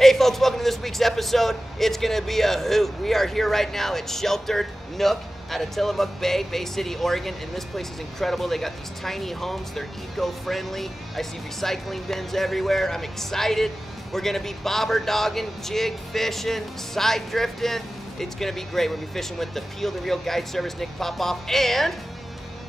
Hey folks, welcome to this week's episode. It's gonna be a hoot. We are here right now at Sheltered Nook out of Tillamook Bay City, Oregon, and this place is incredible. They got these tiny homes, they're eco-friendly. I see recycling bins everywhere. I'm excited. We're gonna be bobber dogging, jig fishing, side drifting. It's gonna be great. We're gonna be fishing with the Peel the Reel Guide Service, Nick Popov, and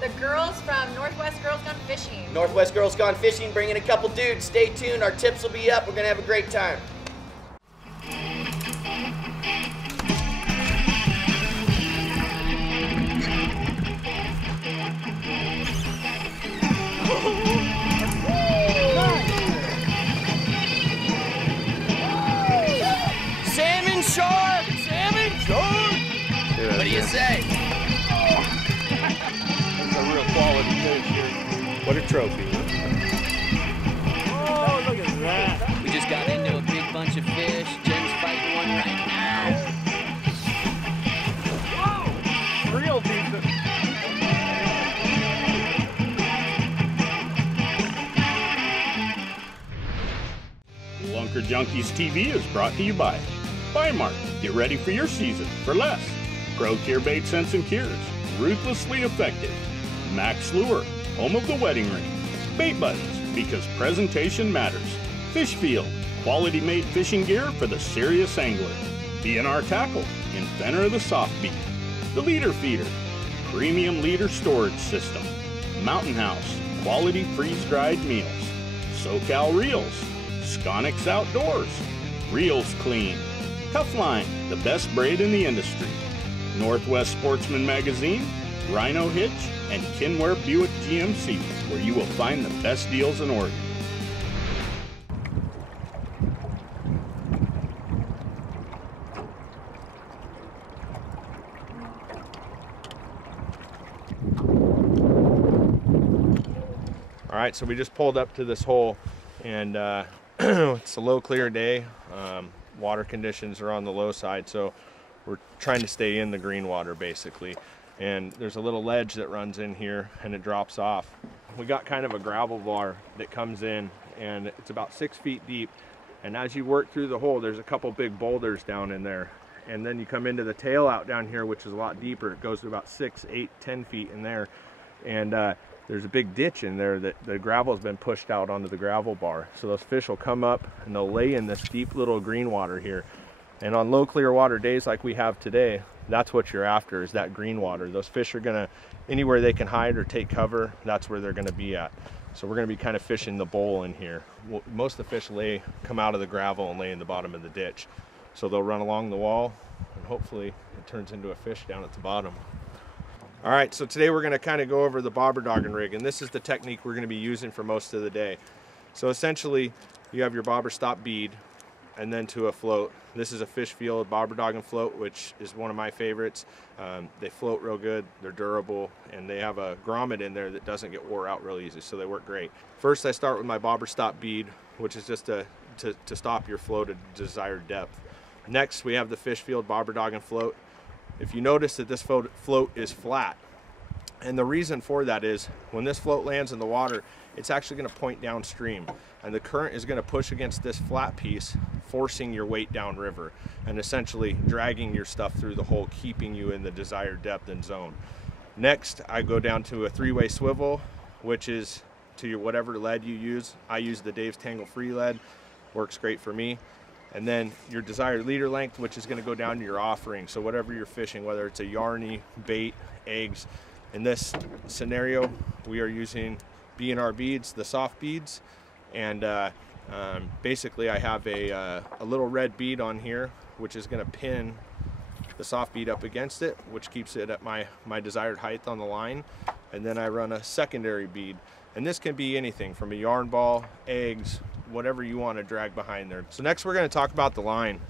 the girls from Northwest Girls Gone Fishing. Northwest Girls Gone Fishing, bringing a couple dudes. Stay tuned, our tips will be up. We're gonna have a great time. Salmon shark! Salmon shark! Yeah, what do you say? That's a real quality fish here. What a trophy. Oh, look at that. We just got into a big bunch of fish. Jen's fighting one right now. Whoa! Real decent. Lunker Junkies TV is brought to you by Mark. Get ready for your season for less. Pro Tier Bait Scents and Cures. Ruthlessly effective. Max Lure. Home of the wedding ring. Bait Buttons, because presentation matters. Fish Field. Quality made fishing gear for the serious angler. B&R Tackle. Inventor of the soft beat. The Leader Feeder. Premium leader storage system. Mountain House. Quality freeze-dried meals. SoCal Reels. Sconix Outdoors. Reels Clean. Cuffline, the best braid in the industry. Northwest Sportsman Magazine, Rhino Hitch, and Kinware Buick GMC, where you will find the best deals in Oregon. All right, so we just pulled up to this hole, and it's a low clear day. Water conditions are on the low side, so we're trying to stay in the green water basically. And there's a little ledge that runs in here and it drops off. We got kind of a gravel bar that comes in, and it's about 6 feet deep. And as you work through the hole, there's a couple big boulders down in there. And then you come into the tail out down here, which is a lot deeper. It goes to about 6, 8, 10 feet in there. And there's a big ditch in there that the gravel has been pushed out onto the gravel bar. So those fish will come up and they'll lay in this deep little green water here. And on low clear water days like we have today, that's what you're after, is that green water. Those fish are gonna, anywhere they can hide or take cover, that's where they're gonna be at. So we're gonna be kind of fishing the bowl in here. Most of the fish come out of the gravel and lay in the bottom of the ditch. So they'll run along the wall and hopefully it turns into a fish down at the bottom. All right, so today we're gonna kind of go over the bobber dogging rig, and this is the technique we're gonna be using for most of the day. So essentially, you have your bobber stop bead, and then to a float. This is a Fish Field bobber dogging float, which is one of my favorites. They float real good, they're durable, and they have a grommet in there that doesn't get wore out real easy, so they work great. First, I start with my bobber stop bead, which is just to stop your float at desired depth. Next, we have the Fish Field bobber dogging float. If you notice that this float is flat, and the reason for that is when this float lands in the water, it's actually going to point downstream, and the current is going to push against this flat piece, forcing your weight downriver and essentially dragging your stuff through the hole, keeping you in the desired depth and zone. Next, I go down to a 3-way swivel, which is to your whatever lead you use. I use the Dave's Tangle Free lead, works great for me. And then your desired leader length, which is going to go down to your offering. So whatever you're fishing, whether it's a yarny, bait, eggs. In this scenario, we are using B&R beads, the soft beads. And basically I have a little red bead on here, which is going to pin the soft bead up against it, which keeps it at my desired height on the line. And then I run a secondary bead. And this can be anything from a yarn ball, eggs, whatever you want to drag behind there. So next we're going to talk about the line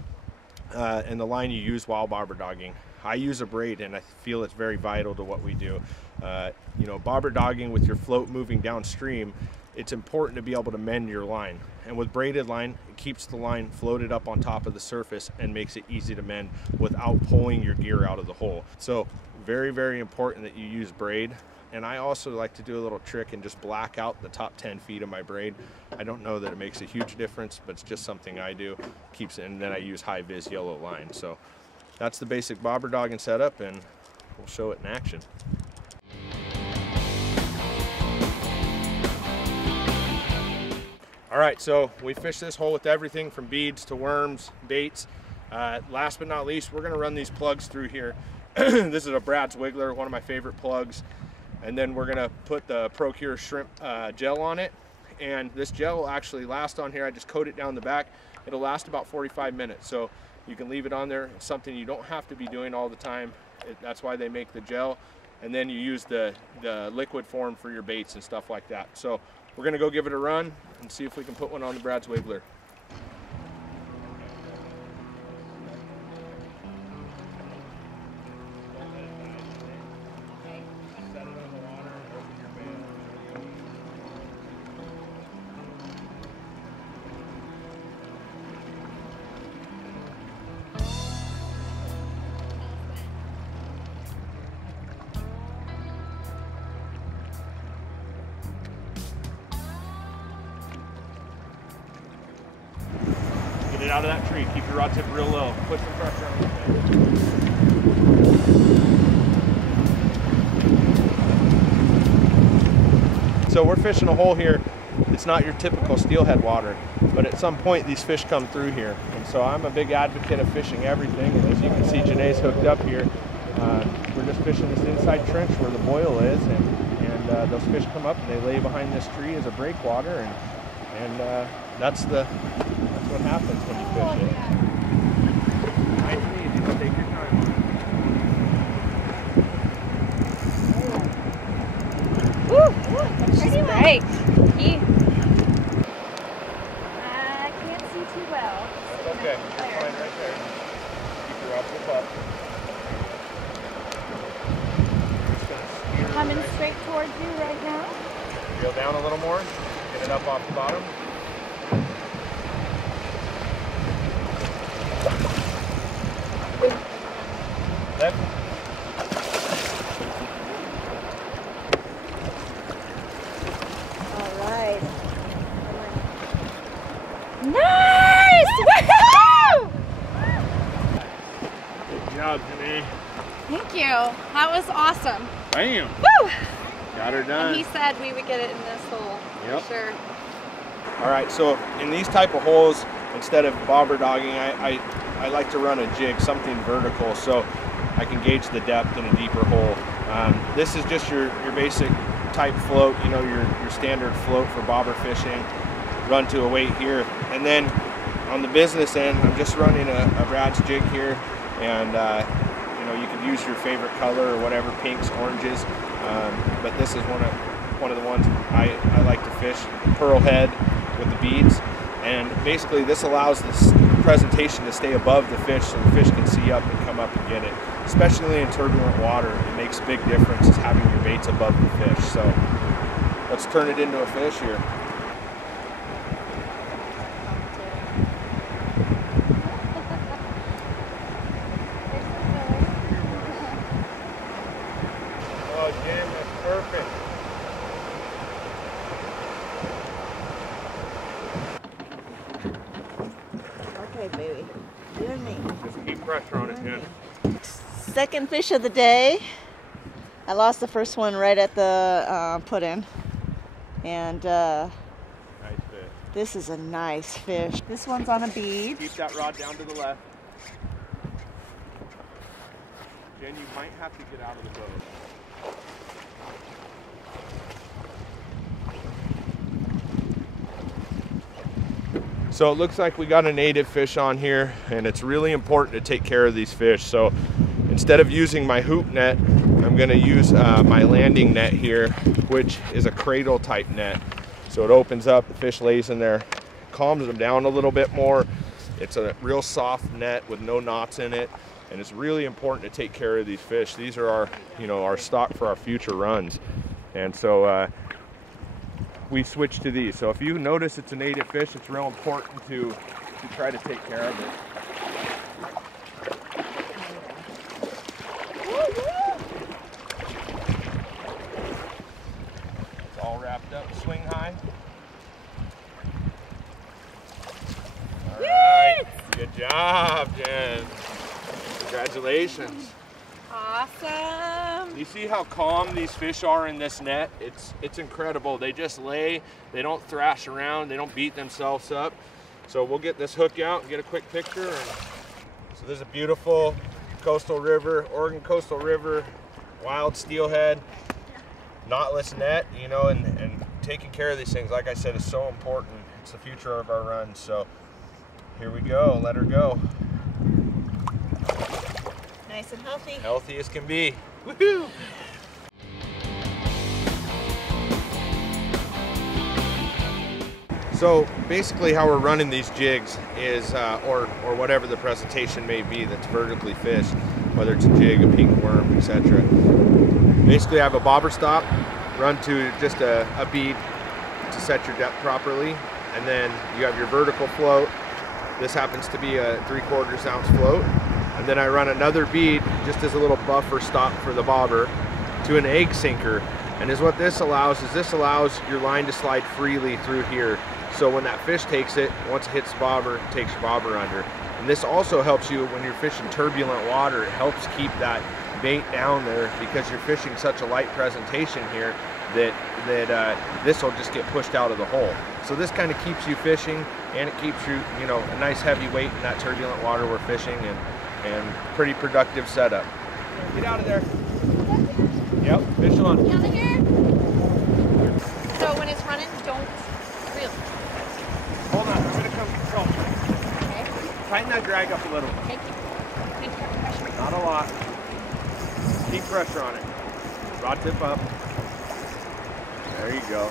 and the line you use while bobber dogging. I use a braid, and I feel it's very vital to what we do. You know, bobber dogging with your float moving downstream, it's important to be able to mend your line. And with braided line, it keeps the line floated up on top of the surface and makes it easy to mend without pulling your gear out of the hole. So very, very important that you use braid. And I also like to do a little trick and just black out the top 10 feet of my braid. I don't know that it makes a huge difference, but it's just something I do. Keeps it, and then I use high vis yellow line. So that's the basic bobber dogging setup, and we'll show it in action. All right, so we fished this hole with everything from beads to worms, baits. Last but not least, we're gonna run these plugs through here. This is a Brad's Wiggler, one of my favorite plugs. And then we're gonna put the Procure shrimp gel on it. And this gel will actually last on here. I just coat it down the back. It'll last about 45 minutes. So you can leave it on there. It's something you don't have to be doing all the time. That's why they make the gel. And then you use the liquid form for your baits and stuff like that. So we're gonna go give it a run and see if we can put one on the Brad's Wiggler. Get it out of that tree. Keep your rod tip real low. Put some pressure on it. So we're fishing a hole here. It's not your typical steelhead water, but at some point these fish come through here. And so I'm a big advocate of fishing everything. And as you can see, Janae's hooked up here. We're just fishing this inside trench where the boil is, and those fish come up and they lay behind this tree as a breakwater, and that's what happens when you fish it. Nice and easy. Just take your time on it. Woo! That's great. I can't see too well. That's okay. You're fine right there. Keep your rod tip up. Coming straight towards you right now. Reel down a little more. Get it up off the bottom. Left. All right. Nice! Woohoo! Good job, Janae. Thank you. That was awesome. Bam! Woo! Got her done. And he said we would get it in this hole. Yep. For sure. All right, so in these type of holes, instead of bobber dogging, I like to run a jig, something vertical, so I can gauge the depth in a deeper hole. This is just your basic type float, you know, your standard float for bobber fishing. Run to a weight here, and then on the business end, I'm just running a Brad's jig here, and you know, you could use your favorite color or whatever, pinks, oranges, but this is one of the ones I like to fish, pearl head with the beads. And basically this allows this presentation to stay above the fish so the fish can see up and come up and get it. Especially in turbulent water, it makes a big difference having your baits above the fish. So let's turn it into a fish here. Oh, Jim, that's perfect. Okay, baby. You and me. Just keep pressure on it, Jen. Second fish of the day. I lost the first one right at the put-in. And Nice fish. this is a nice fish. This one's on a bead. Keep that rod down to the left. Jen, you might have to get out of the boat. So it looks like we got a native fish on here, and it's really important to take care of these fish. So instead of using my hoop net, I'm gonna use my landing net here, which is a cradle type net. So it opens up, the fish lays in there, calms them down a little bit more. It's a real soft net with no knots in it, and it's really important to take care of these fish. These are our, you know, our stock for our future runs. And so we switched to these. So if you notice it's a native fish, it's real important to try to take care of it. job, Jen. Congratulations. Awesome. You see how calm these fish are in this net? It's incredible. They just lay, they don't thrash around, they don't beat themselves up. So we'll get this hook out and get a quick picture. So there's a beautiful coastal river, Oregon coastal river, wild steelhead, knotless net, you know, and taking care of these things, like I said, is so important. It's the future of our run. So here we go, let her go. Nice and healthy. Healthy as can be. Woohoo! So basically how we're running these jigs is, or whatever the presentation may be that's vertically fished, whether it's a jig, a pink worm, etc. Basically I have a bobber stop, run to just a bead to set your depth properly, and then you have your vertical float. This happens to be a 3/4 ounce float. And then I run another bead just as a little buffer stop for the bobber to an egg sinker. And what this allows is your line to slide freely through here. So when that fish takes it, once it hits the bobber, it takes your bobber under. And this also helps you when you're fishing turbulent water. It helps keep that bait down there because you're fishing such a light presentation here that this will just get pushed out of the hole. So this kind of keeps you fishing, and it keeps you, you know, a nice heavy weight in that turbulent water we're fishing, and pretty productive setup. Get out of there. Yep, fish on. Get out of here. So when it's running, don't reel. Hold on, I'm gonna come control. Okay. Tighten that drag up a little. Thank you. Thank you. Pressure. Not a lot. Keep pressure on it. Rod tip up. There you go.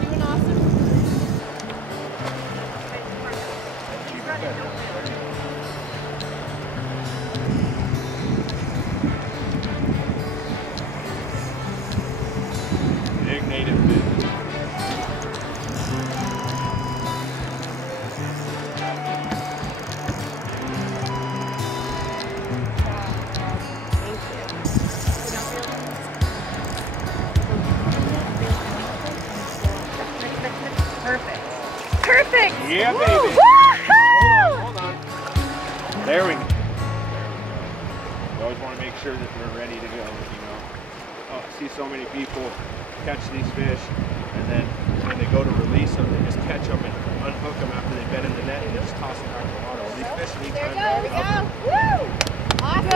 Doing awesome. Big native fish. Perfect. Perfect. Yeah, Woo! baby. Woo-hoo! Hold on. There we go. You always want to make sure that they're ready to go, you know. Oh, I see so many people catch these fish, and then when they go to release them, they just catch them and unhook them after they've been in the net and just toss them out of the water. Well, these fish need There time we to go. recover. Woo! Awesome.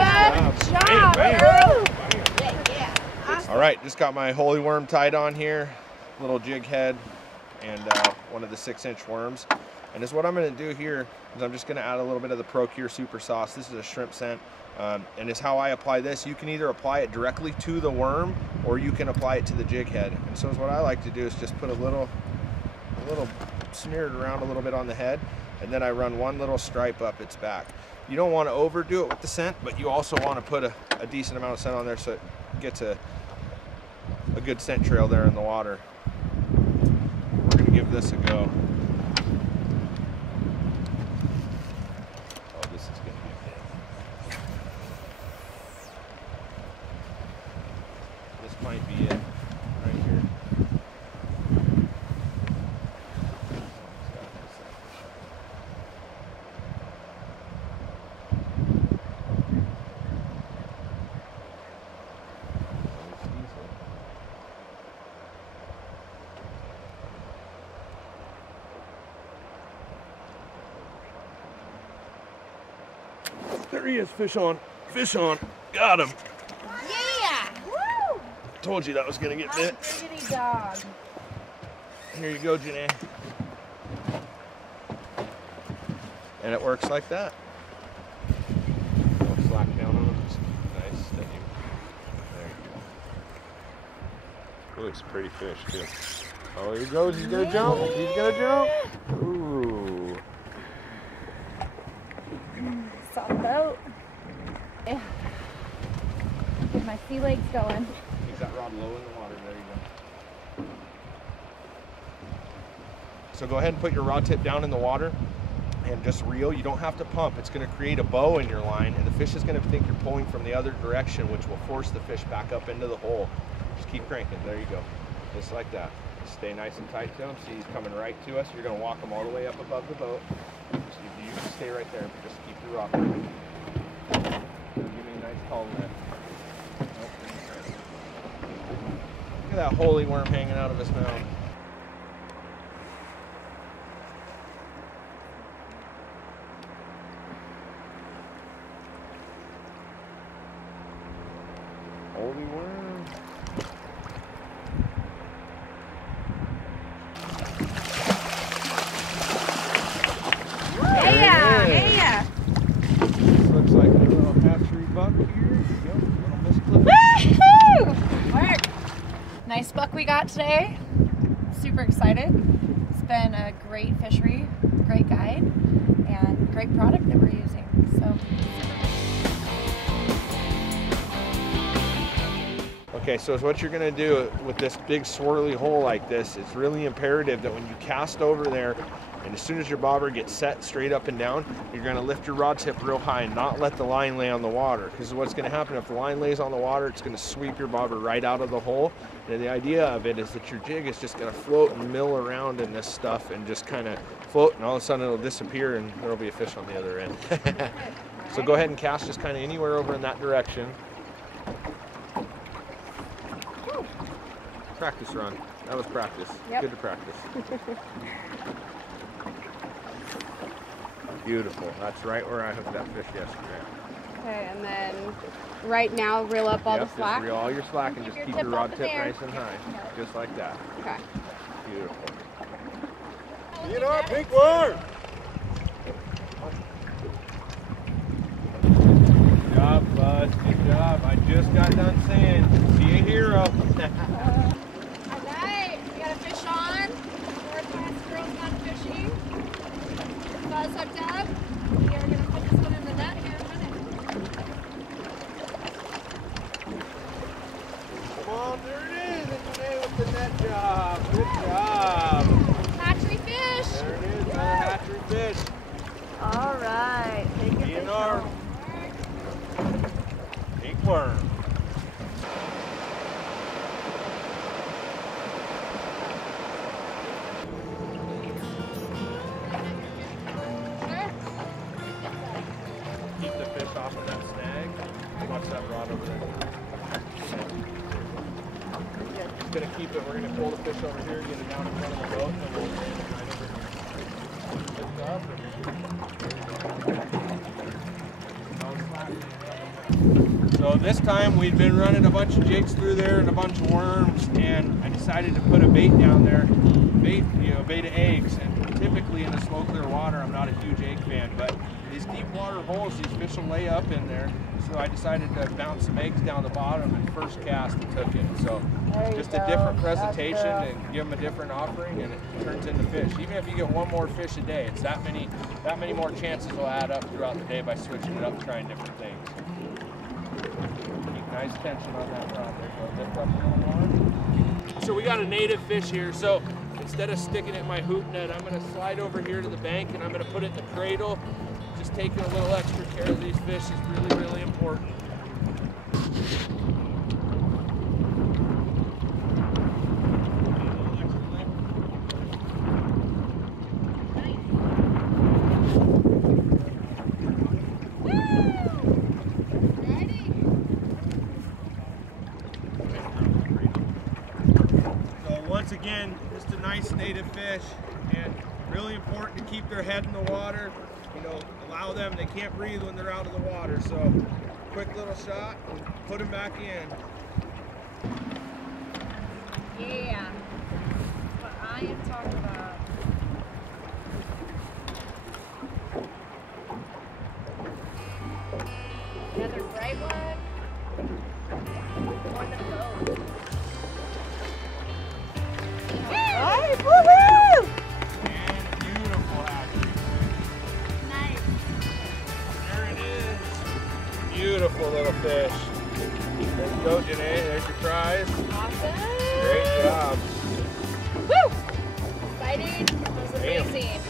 Good job, Bam, girl. bam. Yeah. Awesome. All right, just got my holy worm tied on here, little jig head, and one of the 6-inch worms. And what I'm going to do here is I'm just going to add a little bit of the Procure Super Sauce. This is a shrimp scent, and it's how I apply this. You can either apply it directly to the worm, or you can apply it to the jig head. And so what I like to do is just put a little smear it around a little bit on the head, and then I run one little stripe up its back. You don't want to overdo it with the scent, but you also want to put a decent amount of scent on there so it gets a good scent trail there in the water. We're going to give this a go. Oh, this is going to be big. This might be it right here. There he is, fish on, got him. Yeah. Woo! Told you that was gonna get bit. Pretty dog. Here you go, Janae. And it works like that. Don't slack down on him. Just nice, steady. There you go. Ooh, it's a pretty fish too. Oh, here he goes. He's gonna jump. He's gonna jump. Ooh. Soft boat. Yeah. Get my sea legs going. Keep that rod low in the water. There you go. So go ahead and put your rod tip down in the water and just reel. You don't have to pump. It's going to create a bow in your line, and the fish is going to think you're pulling from the other direction, which will force the fish back up into the hole. Just keep cranking. There you go. Just like that. Stay nice and tight to him. See, he's coming right to us. You're going to walk him all the way up above the boat. So you can stay right there. Just keep your rock moving. Give me a nice tall lift. Look at that holy worm hanging out of his mouth. Holy worm. Hey-ya! This looks like a little hatchery buck here. Yep, little misclip. Woohoo! Work! Nice buck we got today. Super excited. It's been a great fishery, great guide, and great product that we're using. So. Okay, so what you're gonna do with this big swirly hole like this, it's really imperative that when you cast over there, and as soon as your bobber gets set straight up and down, you're gonna lift your rod tip real high and not let the line lay on the water. Because what's gonna happen if the line lays on the water, it's gonna sweep your bobber right out of the hole. And the idea of it is that your jig is just gonna float and mill around in this stuff and just kind of float, and all of a sudden it'll disappear and there'll be a fish on the other end. So go ahead and cast just kind of anywhere over in that direction. Practice run. That was practice. Yep. Good to practice. Beautiful. That's right where I hooked that fish yesterday. Okay, and then right now reel up all the slack? Just reel all your slack and just keep your rod tip there. nice and high. Just like that. Okay. Beautiful. Get our big worm! Good job, Fuzz. Good job. I just got done saying, be a hero. Alright, we got a fish on. Northwest Girls Gone Fishing. Fuzz hooked up. We are going to put this one in the net here in a minute. Come on, there it is. And Janae with the net job. Good job. Hatchery fish. There it is, another hatchery fish. All right, take your fish DNR. home. Big worm. Keep the fish off of that snag. Watch that rod over there. Just gonna keep it. We're gonna pull the fish over here, get it down in front of the boat, and then we'll land it right over here. So this time we'd been running a bunch of jigs through there and a bunch of worms, and I decided to put a bait down there, bait of eggs. And typically in the slow clear water, I'm not a huge egg fan, but these deep water holes, these fish will lay up in there. So I decided to bounce some eggs down the bottom and first cast and took it. So just a different presentation and give them a different offering, and it turns into fish. Even if you get one more fish a day, it's that many more chances will add up throughout the day by switching it up, trying different things. Keep nice tension on that rod there. Go lift up a little more. So we got a native fish here. So instead of sticking it in my hoop net, I'm going to slide over here to the bank and I'm going to put it in the cradle. Just taking a little extra care of these fish is really, really important. Once again, just a nice native fish, and really important to keep their head in the water. You know, allow them, they can't breathe when they're out of the water. So quick little shot and put them back in. Yeah. That's what I am talking about. Another bright one. One to go. All right, woohoo! And beautiful hatchery. Nice. There it is. Beautiful little fish. There you go, Janae. There's your prize. Awesome. Great job. Woo! Exciting. That was amazing.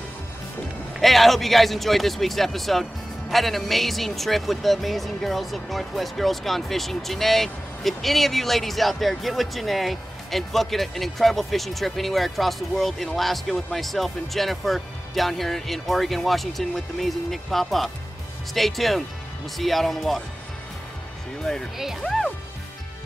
Hey, I hope you guys enjoyed this week's episode. Had an amazing trip with the amazing girls of Northwest Girls Gone Fishing. Janae, if any of you ladies out there, get with Janae. and book an incredible fishing trip anywhere across the world, in Alaska with myself and Jennifer, down here in Oregon, Washington with the amazing Nick Popov. Stay tuned. We'll see you out on the water. See you later. Yeah. Woo!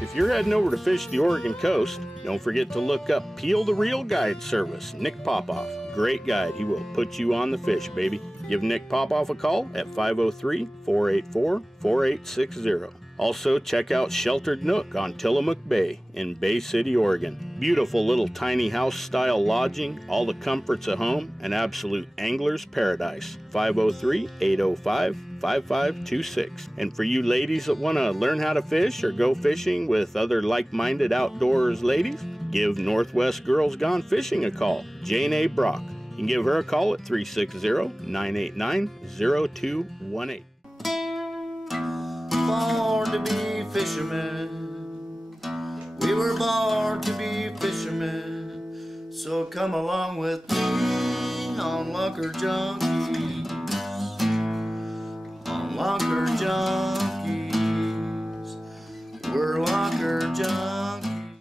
If you're heading over to fish the Oregon coast, don't forget to look up Peel the Reel Guide Service, Nick Popov. Great guide. He will put you on the fish, baby. Give Nick Popov a call at 503-484-4860. Also, check out Sheltered Nook on Tillamook Bay in Bay City, Oregon. Beautiful little tiny house-style lodging, all the comforts of home, an absolute angler's paradise. 503-805-5526. And for you ladies that want to learn how to fish or go fishing with other like-minded outdoors ladies, give Northwest Girls Gone Fishing a call, Janae Brock. You can give her a call at 360-989-0218. Born to be fishermen. We were born to be fishermen. So come along with me on Lunker Junkies.